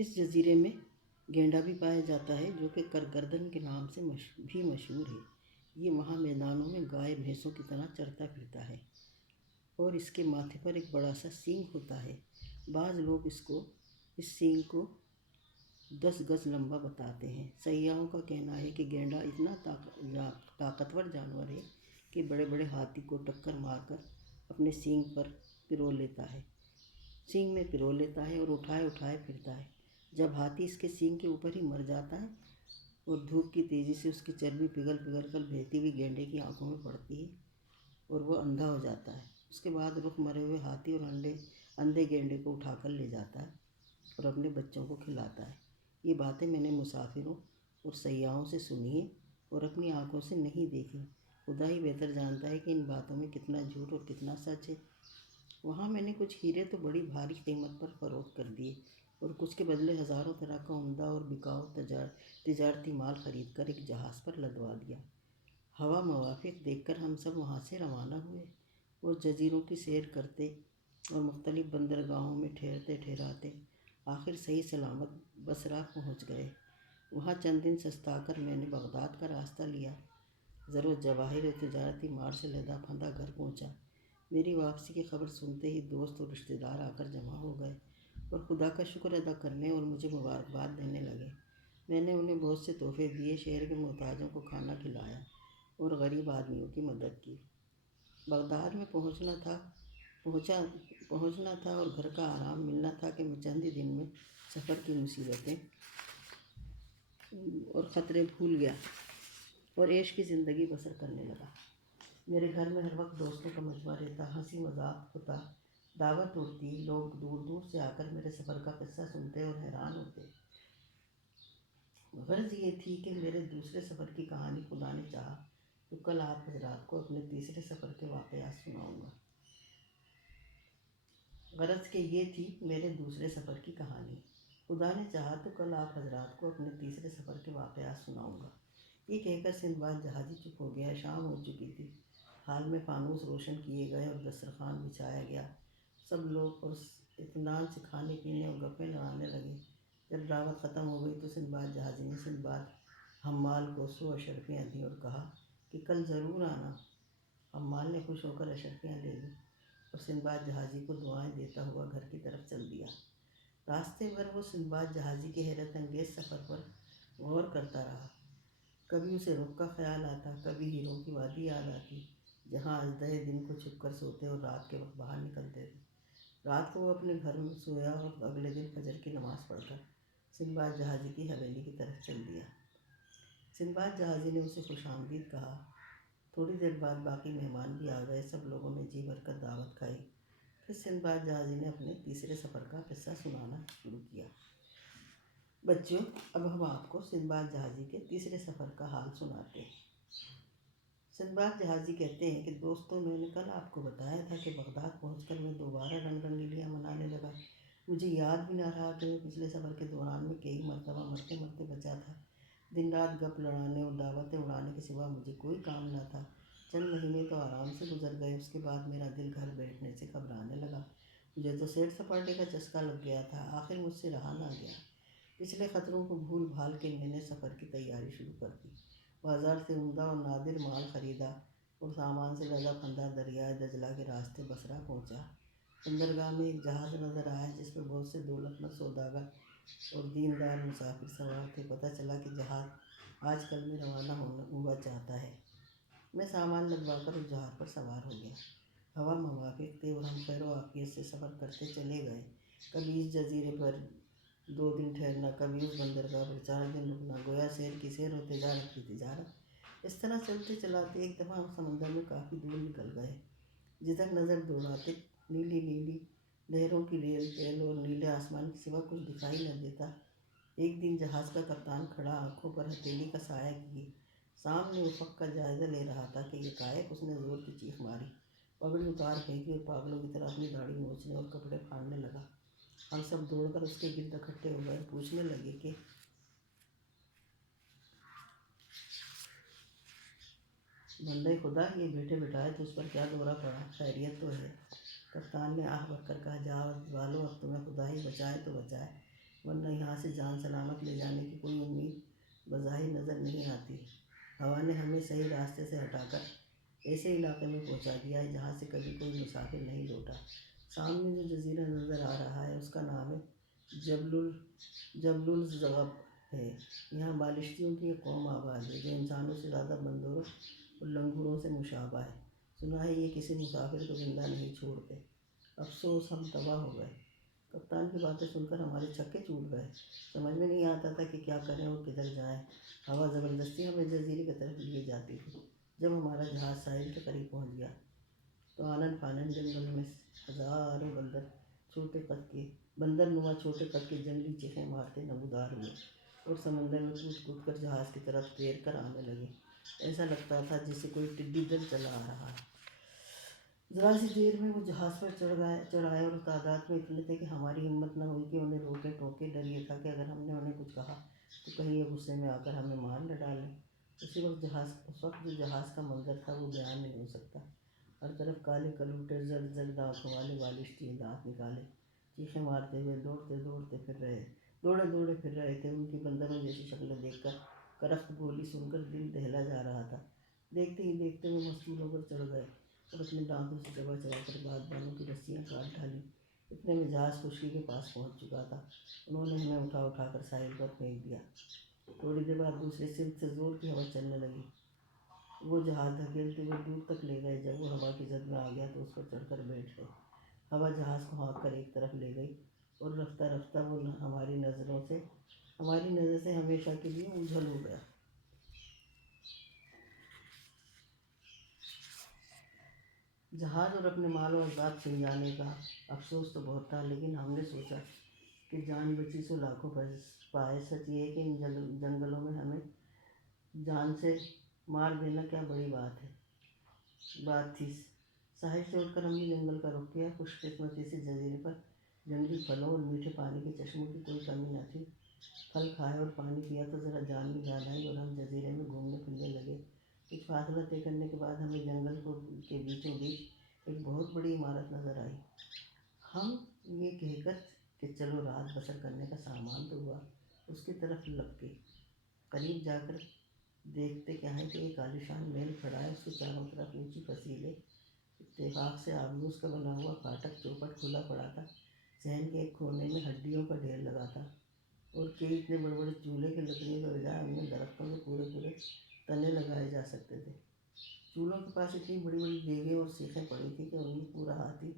اس جزیرے میں گینڈا بھی پایا جاتا ہے جو کہ کرگردن کے نام سے بھی مشہور ہے۔ یہ وہاں میدانوں میں گائے بھینسوں کی طرح چرتا پھرتا ہے اور اس کے ماتھے پر ایک بڑا سا سینگ ہوتا ہے۔ بعض لوگ اس سینگ کو 10 گز لمبا بتاتے ہیں۔ سیاحوں کا کہنا ہے کہ گینڈا اتنا طاقتور جانور ہے کہ بڑے بڑے ہاتھی کو ٹکر مار کر اپنے سینگ میں پرو لیتا ہے اور اٹھائے پھرتا ہے۔ جب ہاتھی اس کے سینگ کے اوپر ہی مر جاتا ہے اور دھوپ کی تیزی سے اس کی چربی پگھل کر بہتی ہوئی گینڈے کی آنکھوں میں پڑتی ہے اور وہ اندھا ہو جاتا ہے، اس کے بعد رخ مرے ہوئے ہاتھی اور اندھے گینڈے کو اٹھا کر لے جاتا ہے اور اپنے بچوں کو کھلاتا ہے۔ یہ باتیں میں نے مسافروں اور سیاحوں سے سنی ہیں اور اپنی آنکھوں سے نہیں دیکھی۔ خدا ہی بہتر جانتا ہے کہ ان باتوں میں کتنا جھوٹ اور کتنا سچ ہے۔ وہاں میں نے کچھ ہیرے تو بڑی بھاری قیمت پر فروخت کر دیے اور کچھ کے بدلے ہزاروں طرح کا عمدہ اور بکاؤ تجارتی مال خرید کر ایک جہاز پر لدوا دیا۔ ہوا موافق دیکھ کر ہم سب وہاں سے روانہ ہوئے اور جزیروں کی سیر کرتے اور مختلف بندرگاہوں میں ٹھہرتے ٹھہراتے آخر صحیح سلامت بصرہ پہنچ گئے۔ وہاں چند دن سستا کر میں نے بغداد کا راستہ لیا۔ زر و جواہر اور تجارتی مال سے لدا پھندا گھر پہنچا۔ میری واپسی کی خبر سنتے ہی دوست اور رشتہ دار آ کر جمع ہو گئے اور خدا کا شکر ادا کرنے اور مجھے مبارکباد دینے لگے۔ میں نے انہیں بہت سے تحفے دیے، شہر کے محتاجوں کو کھانا کھلایا اور غریب آدمیوں کی مدد کی۔ بغداد میں پہنچنا تھا اور گھر کا آرام ملنا تھا کہ میں چند ہی دن میں سفر کی مصیبتیں اور خطرے بھول گیا اور عیش کی زندگی بسر کرنے لگا۔ میرے گھر میں ہر وقت دوستوں کا مجمع رہتا، ہنسی مذاق ہوتا، دعوت اڑتی، لوگ دور دور سے آ کر میرے سفر کا قصہ سنتے اور حیران ہوتے۔ غرض یہ تھی کہ میرے دوسرے سفر کی کہانی خدا نے چاہا تو کل آپ حضرات کو اپنے تیسرے سفر کے واقعات سناؤں گا۔ یہ کہہ کر سندباد جہازی چپ ہو گیا۔ شام ہو چکی تھی۔ حال میں فانوس روشن کیے گئے اور دسترخوان بچھایا گیا۔ سب لوگ اطمینان سے کھانے پینے اور گپیں لڑانے لگے۔ جب دعوت ختم ہو گئی تو سندباد جہازی نے سندباد حمال کو 100 اشرفیاں دیں اور کہا کہ کل ضرور آنا۔ حمال نے خوش ہو کر اشرفیاں لے لیں اور سندباد جہازی کو دعائیں دیتا ہوا گھر کی طرف چل دیا۔ راستے بھر وہ سندباد جہازی کے حیرت انگیز سفر پر غور کرتا رہا۔ کبھی اسے رخ کا خیال آتا، کبھی ہیروں کی وادی یاد آتی جہاں اژدہے دن کو چھپ کر سوتے اور رات کے وقت باہر نکلتے تھے۔ رات کو وہ اپنے گھر میں سویا اور اگلے دن فجر کی نماز پڑھ کر سندباد جہازی کی حویلی کی طرف چل دیا۔ سندباد جہازی نے اسے خوش آمدید کہا۔ تھوڑی دیر بعد باقی مہمان بھی آ گئے۔ سب لوگوں نے جی بھر کر دعوت کھائی۔ پھر سندباد جہازی نے اپنے تیسرے سفر کا قصہ سنانا شروع کیا۔ بچوں، اب ہم آپ کو سندباد جہازی کے تیسرے سفر کا حال سناتے ہیں۔ سندباد جہازی کہتے ہیں کہ دوستوں، میں نے کل آپ کو بتایا تھا کہ بغداد پہنچ کر میں دوبارہ رنگ رنگیلیاں منانے لگا۔ مجھے یاد بھی نہ رہا کہ میں پچھلے سفر کے دوران میں کئی مرتبہ مرتے مرتے بچا تھا۔ دن رات گپ لڑانے اور دعوتیں اڑانے کے سوا مجھے کوئی کام نہ تھا۔ چند مہینے تو آرام سے گزر گئے، اس کے بعد میرا دل گھر بیٹھنے سے گھبرانے لگا۔ مجھے تو سیر سپاٹے کا چسکا لگ گیا تھا۔ آخر مجھ سے رہا نہ گیا۔ پچھلے خطروں کو بھول بھال کے میں نے سفر کی تیاری شروع کر دی۔ بازار سے عمدہ اور نادر مال خریدا اور سامان سے لدا پھندا دریائے دجلہ کے راستے بصرہ پہنچا۔ بندرگاہ میں ایک جہاز نظر آیا جس پر بہت سے دولت مند سوداگر اور دیندار مسافر سوار تھے۔ پتہ چلا کہ جہاز آج کل میں روانہ ہوا چاہتا ہے۔ میں سامان لدوا کر اس جہاز پر سوار ہو گیا۔ ہوا موافق تھی اور ہم خیر و عافیت سے سفر کرتے چلے گئے۔ کبھی اس جزیرے پر 2 دن ٹھہرنا، کبھی اس بندرگاہ پر 4 دن رکنا، گویا سیر کی سیر اور تجارت کی تجارت۔ اس طرح چلتے چلاتے ایک دفعہ ہم سمندر میں کافی دور نکل گئے۔ جدھر نظر دوڑاتے نیلی نیلی لہروں کی ریل ریل اور نیلے آسمان کے سوا کچھ دکھائی نہ دیتا۔ ایک دن جہاز کا کپتان کھڑا آنکھوں پر ہتھیلی کا سایہ کیے سامنے افق کا جائزہ لے رہا تھا کہ یکایک اس نے زور کی چیخ ماری، پگڑی اتار پھینکی اور پاگلوں کی طرح اپنی داڑھی نوچنے اور کپڑے پھاڑنے لگا۔ ہم سب دوڑ کر اس کے گرد اکٹھے ہو گئے، پوچھنے لگے کہ بندہ خدا، یہ بیٹھے بٹھائے تو اس پر کیا دورہ پڑا، خیریت تو ہے؟ کپتان نے آہ بھر کر کہا، جہاز والو، اب تمہیں خدا ہی بچائے تو بچائے۔ ورنہ یہاں سے جان سلامت لے جانے کی کوئی امید بظاہر نظر نہیں آتی۔ ہوا نے ہمیں صحیح راستے سے ہٹا کر ایسے علاقے میں پہنچا دیا ہے جہاں سے کبھی کوئی مسافر نہیں لوٹا۔ سامنے جو جزیرہ نظر آ رہا ہے اس کا نام ہے جبل الزغب ہے۔ یہاں بالشتیوں کی ایک قوم آباد ہے جو انسانوں سے زیادہ بندروں اور لنگوروں سے مشابہ ہے۔ سنا ہے یہ کسی مسافر کو زندہ نہیں چھوڑتے۔ افسوس ہم تباہ ہو گئے۔ کپتان کی باتیں سن کر ہمارے چھکے چھوٹ گئے۔ سمجھ میں نہیں آتا تھا کہ کیا کریں اور کدھر جائیں۔ ہوا زبردستی ہمیں جزیرے کی طرف لیے جاتی تھی۔ جب ہمارا جہاز ساحل کے قریب پہنچ گیا تو آنن فانن جنگل میں ہزاروں بندر نما چھوٹے قد کے جنگلی چیخیں مارتے نمودار ہوئے اور سمندر میں کود کود کر جہاز کی طرف تیر کر آنے لگے۔ ایسا لگتا تھا جسے کوئی ٹڈی دل چلا آ رہا ہے۔ ذرا سی دیر میں وہ جہاز پر چڑھائے اور تعداد میں اتنے تھے کہ ہماری ہمت نہ ہوئی کہ انہیں روکے ٹوکے۔ ڈر یہ تھا کہ اگر ہم نے انہیں کچھ کہا تو کہیں یہ غصے میں آ کر ہمیں مار نہ ڈالیں۔ اس وقت جو جہاز کا منظر تھا وہ بیان نہیں ہو سکتا۔ ہر طرف کالے کلوٹے زرد زرد آنکھوں والے بالشتی دانت نکالے چیخیں مارتے ہوئے دوڑے پھر رہے تھے۔ ان کی بندروں جیسی شکلیں دیکھ کر کرفت بولی سن کر دل دہلا جا رہا تھا۔ دیکھتے ہی دیکھتے وہ مستولوں پر چڑھ گئے اور اپنے دانتوں سے چبا کر بادبانوں کی رسیاں کاٹ ڈالیں۔ اتنے میں جہاز خشکی کے پاس پہنچ چکا تھا۔ انہوں نے ہمیں اٹھا کر ساحل پر پھینک دیا۔ تھوڑی دیر بعد دوسرے سمت سے زور کی ہوا چلنے لگی۔ وہ جہاز دھکیلتے ہوئے دور تک لے گئے۔ جب وہ ہوا کی زد میں آ گیا تو اس پر چڑھ کر بیٹھ گئے۔ ہوا جہاز کو ہانک کر ایک طرف لے گئی اور رفتہ رفتہ وہ ہماری نظر سے ہمیشہ کے لیے اوجھل ہو گیا۔ جہاز اور اپنے مال و اوزار چھن جانے کا افسوس تو بہت تھا، لیکن ہم نے سوچا کہ جان بچی سو لاکھوں پائے۔ سچ یہ ہے کہ ان جنگلوں میں ہمیں جان سے مار دینا کیا بڑی بات تھی۔ ساحل سے اٹھ کر ہم نے جنگل کا رخ کیا۔ خوش قسمتی سے جزیرے پر جنگلی پھلوں اور میٹھے پانی کے چشموں کی کوئی کمی نہ تھی۔ پھل کھائے اور پانی پیا تو ذرا جان میں جان آئی اور ہم جزیرے میں گھومنے پھرنے لگے۔ کچھ فاصلہ طے کرنے کے بعد ہمیں جنگل کے بیچوں بیچ ایک بہت بڑی عمارت نظر آئی۔ ہم یہ کہہ کر کہ چلو رات بسر کرنے کا سامان تو ہوا، اس کی طرف لپکے۔ قریب جا کر دیکھتے کیا ہے کہ ایک عالیشان محل کھڑا ہے۔ اس کے چاروں طرف اونچی پسیلے اتفاق سے آبنوس کا بنا ہوا پھاٹک چوپٹ کھلا پڑا تھا۔ صحن کے ایک کونے میں ہڈیوں کا ڈھیر لگا تھا اور کئی اتنے بڑے بڑے چولہے کی لکڑیوں کے بجائے ان میں درختوں کے پورے تنے لگائے جا سکتے تھے۔ چولہوں کے پاس اتنی بڑی بڑی دیگیں اور سیخیں پڑی تھیں کہ ان میں پورا ہاتھی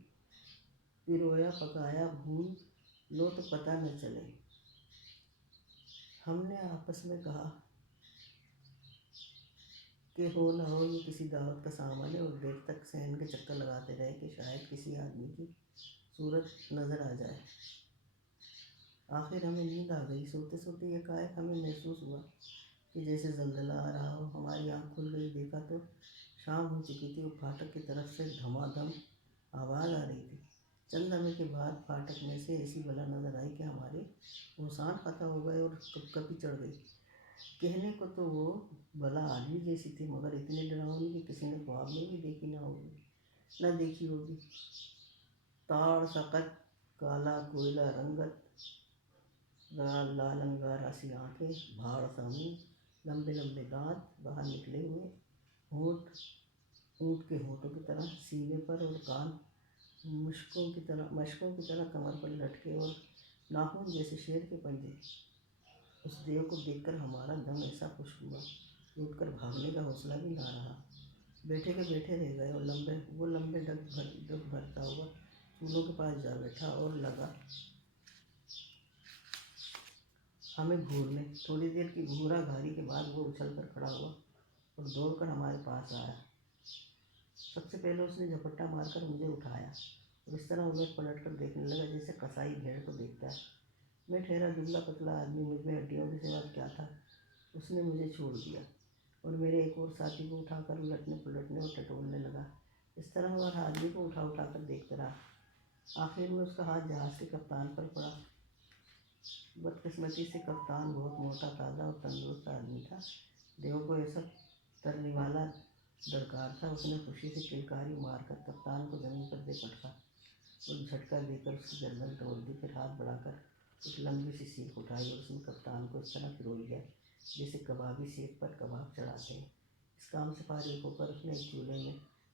پرویا پکایا بھون لو تو پتہ نہ چلے۔ ہم نے آپس میں کہا کہ ہو نہ ہو یہ کسی دعوت کا سامان ہے، اور دیر تک صحن کے چکر لگاتے رہے کہ شاید کسی آدمی کی صورت نظر آ جائے۔ آخر ہمیں نیند آ گئی۔ سوتے سوتے یکایک ہمیں محسوس ہوا کہ جیسے زلزلہ آ رہا ہو۔ ہماری آنکھ کھل گئی، دیکھا تو شام ہو چکی تھی اور پھاٹک کی طرف سے دھما دھم آواز آ رہی تھی۔ چند لمحے کے بعد پھاٹک میں سے ایسی بلا نظر آئی کہ ہمارے ہوشان ختم ہو گئے اور کپکپی چڑھ گئی۔ کہنے کو تو وہ بلا آدمی جیسی تھی، مگر اتنی ڈراؤنی کہ کسی نے خواب میں بھی نہ دیکھی ہوگی۔ تاڑ سا قد، کالا کوئلہ رنگت، لال انگارہ سی آنکھیں، بھاڑ سا منہ، لمبے لمبے دانت باہر نکلے ہوئے، ہونٹ اونٹ کے ہونٹوں کی طرح سینے پر اور کان مشکوں کی طرح کمر پر لٹکے اور ناخن جیسے شیر کے پنجے۔ اس دیو کو دیکھ کر ہمارا دم ایسا خشک ہوا کہ اٹھ کر بھاگنے کا حوصلہ بھی نہ رہا۔ بیٹھے کے بیٹھے رہ گئے اور وہ لمبے ڈگ بھرتا ہوا چولہوں کے پاس جا بیٹھا اور لگا ہمیں گھورنے۔ تھوڑی دیر کی گھورا گھاری کے بعد وہ اچھل کر کھڑا ہوا اور دوڑ کر ہمارے پاس آیا۔ سب سے پہلے اس نے جھپٹا مار کر مجھے اٹھایا اور اس طرح الٹ پلٹ کر دیکھنے لگا جیسے قصائی بھیڑ کو دیکھتا ہے۔ میں ٹھہرا دبلا پتلا آدمی، مجھ میں ہڈیوں کے سوا کیا تھا۔ اس نے مجھے چھوڑ دیا اور میرے ایک اور ساتھی کو اٹھا کر الٹنے پلٹنے اور ٹٹولنے لگا۔ اس طرح وہ ہر آدمی کو اٹھا کر دیکھتا رہا۔ آخر میں اس کا ہاتھ جہاز کے کپتان پر پڑا۔ بدقسمتی سے کپتان بہت موٹا تازہ اور تندرست آدمی تھا۔ دیو کو ایسا ترنے والا درکار تھا۔ اس نے خوشی سے کلکاری مار کر کپتان کو زمین پر دے پٹکا اور جھٹکا دے کر اس کی گردن توڑ دی، پھر ہاتھ بڑھا کر ایک لمبی سی سیخ اٹھائی اور اس نے کپتان کو اس طرح پھرول دیا جیسے کبابی سیخ پر کباب چڑھاتے ہیں۔ اس کام سے فارغ ہو کر اس نے ایک چولہے میں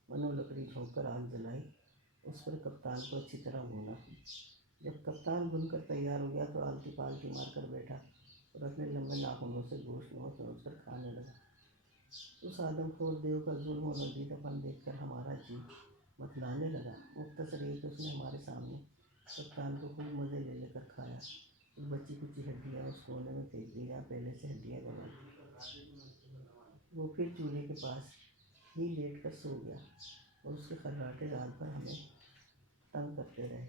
منو لکڑی جھونک کر آگ جلائی، اس پر کپتان کو اچھی طرح بھونا۔ جب کپتان بھن کر تیار ہو گیا تو آلتی پالتی مار کر بیٹھا اور اپنے لمبے ناخنوں سے گوشت نوچ نوچ کر کھانے لگا۔ اس آدم خور دیو کا ظلم و ندیدپن دیکھ کر ہمارا جی متلانے لگا۔ مختصر یہ کہ اس نے ہمارے سامنے کپتان کو خوب مزے لے کر کھایا اور بچی کچی ہڈیاں اس کونے میں پھینک دی جہاں پہلے سے ہڈیاں جمع تھیں۔ وہ پھر چولہے کے پاس ہی لیٹ کر سو گیا اور اس کے خراٹے رات بھر ہمیں تنگ کرتے رہے۔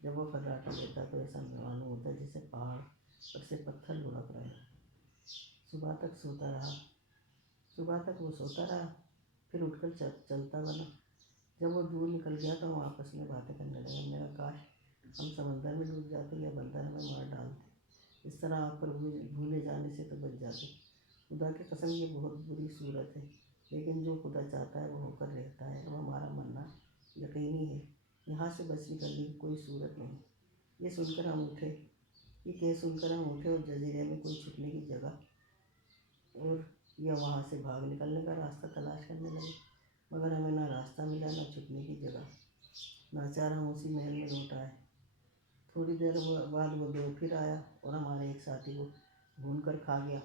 جب وہ خراٹا لیتا تو ایسا معلوم ہوتا جیسے پہاڑ پر سے پتھر لڑک رہے ہوں۔ صبح تک وہ سوتا رہا، پھر اٹھ کر چلتا بنا۔ جب وہ دور نکل گیا تو ہم آپس میں باتیں کرنے لگے۔ میں نے کہا کاش ہم سمندر میں ڈوب جاتے یا بندر ہمیں مار ڈالتے، اس طرح آگ پر بھونے جانے سے تو بچ جاتے۔ خدا کی قسم یہ بہت بری صورت ہے، لیکن جو خدا چاہتا ہے وہ ہو کر رہتا ہے۔ اب ہمارا مرنا یقینی ہے، یہاں سے بچ نکلنے کی کوئی صورت نہیں۔ یہ کہہ سن کر ہم اٹھے اور جزیرے میں کوئی چھپنے کی جگہ اور یا وہاں سے بھاگ نکلنے کا راستہ تلاش کرنے لگے، مگر ہمیں نہ راستہ ملا نہ چھپنے کی جگہ۔ ناچار ہم اسی محل میں لوٹ آئے۔ تھوڑی دیر بعد وہ دیو پھر آیا اور ہمارے ایک ساتھی کو بھون کر کھا گیا۔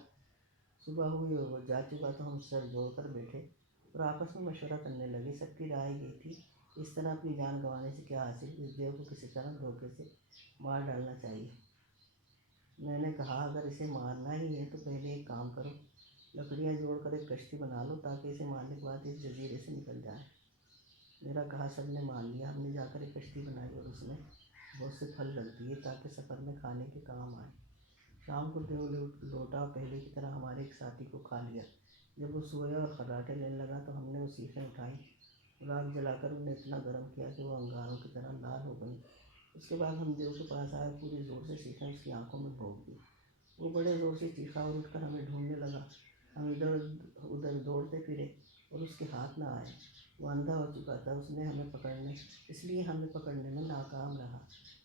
صبح ہوئی اور وہ جا چکا تو ہم سر جوڑ کر بیٹھے اور آپس میں مشورہ کرنے لگے۔ سب کی رائے یہ تھی اس طرح اپنی جان گنوانے سے کیا حاصل، اس دیو کو کسی طرح دھوکے سے مار ڈالنا چاہیے۔ میں نے کہا اگر اسے مارنا ہی ہے تو پہلے ایک کام کرو، لکڑیاں جوڑ کر ایک کشتی بنا لو تاکہ اسے مارنے کے بعد اس جزیرے سے نکل جائیں۔ میرا کہا سب نے مان لیا۔ ہم نے جا کر ایک کشتی بنائی اور اس میں بہت سے پھل رکھ دیے تاکہ سفر میں کھانے کے کام آئے۔ شام کو دیو لوٹا اور پہلے کی طرح ہمارے ایک ساتھی کو کھا لیا۔ جب وہ سویا اور خراٹے لینے لگا تو ہم نے وہ سیخیں اٹھائیں اور آگ جلا کر انہیں اتنا گرم کیا کہ وہ انگاروں کی طرح لال ہو گئیں۔ اس کے بعد ہم دیو کے پاس آئے اور پوری زور سے سیخیں اس کی آنکھوں میں بھونک دی۔ وہ بڑے زور سے چیخا اور اٹھ کر ہمیں ڈھونڈنے لگا۔ ہم ادھر ادھر دوڑتے پھرے اور اس کے ہاتھ نہ آئے۔ وہ اندھا ہو چکا تھا، اس لیے ہمیں پکڑنے میں ناکام رہا۔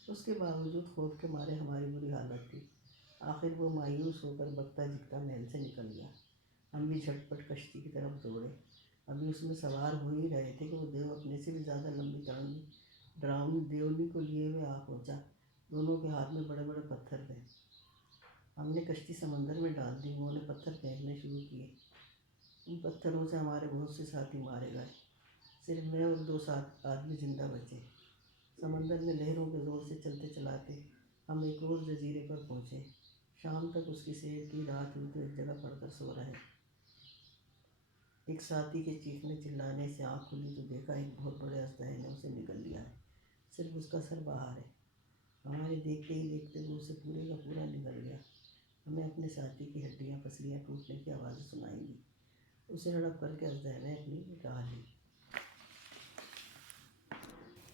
اس کے باوجود خوف کے مارے ہماری بری حالت تھی۔ آخر وہ مایوس ہو کر بکتا جھکتا محل سے نکل گیا۔ ہم بھی جھٹ پٹ کشتی کی طرف دوڑے۔ ابھی اس میں سوار ہو ہی رہے تھے کہ وہ دیو اپنے سے بھی زیادہ لمبی ڈراؤنی دیونی کو لیے ہوئے آ پہنچا۔ دونوں کے ہاتھ میں بڑے بڑے پتھر تھے۔ ہم نے کشتی سمندر میں ڈال دی۔ انہوں نے پتھر پھینکنے شروع کیے۔ ان پتھروں سے ہمارے بہت سے ساتھی مارے گئے، صرف میں اور 2 آدمی زندہ بچے۔ سمندر میں لہروں کے زور سے چلتے چلاتے ہم ایک اور جزیرے پر پہنچے۔ شام تک اس کی سیر کی، رات ہوئی تو ایک جگہ پڑ کر سو رہے۔ ایک ساتھی کے چیخنے چلانے سے آنکھ کھلی تو دیکھا ایک بہت بڑے اژدہے نے اسے نگل لیا ہے، صرف اس کا سر باہر ہے۔ ہمارے دیکھتے ہی دیکھتے وہ اسے پورے کا پورا نگل گیا۔ ہمیں اپنے ساتھی کی ہڈیاں پسلیاں ٹوٹنے کی آوازیں سنائی دیں۔ اسے ہڑپ کر کے اژدہے نے اپنی راہ لی۔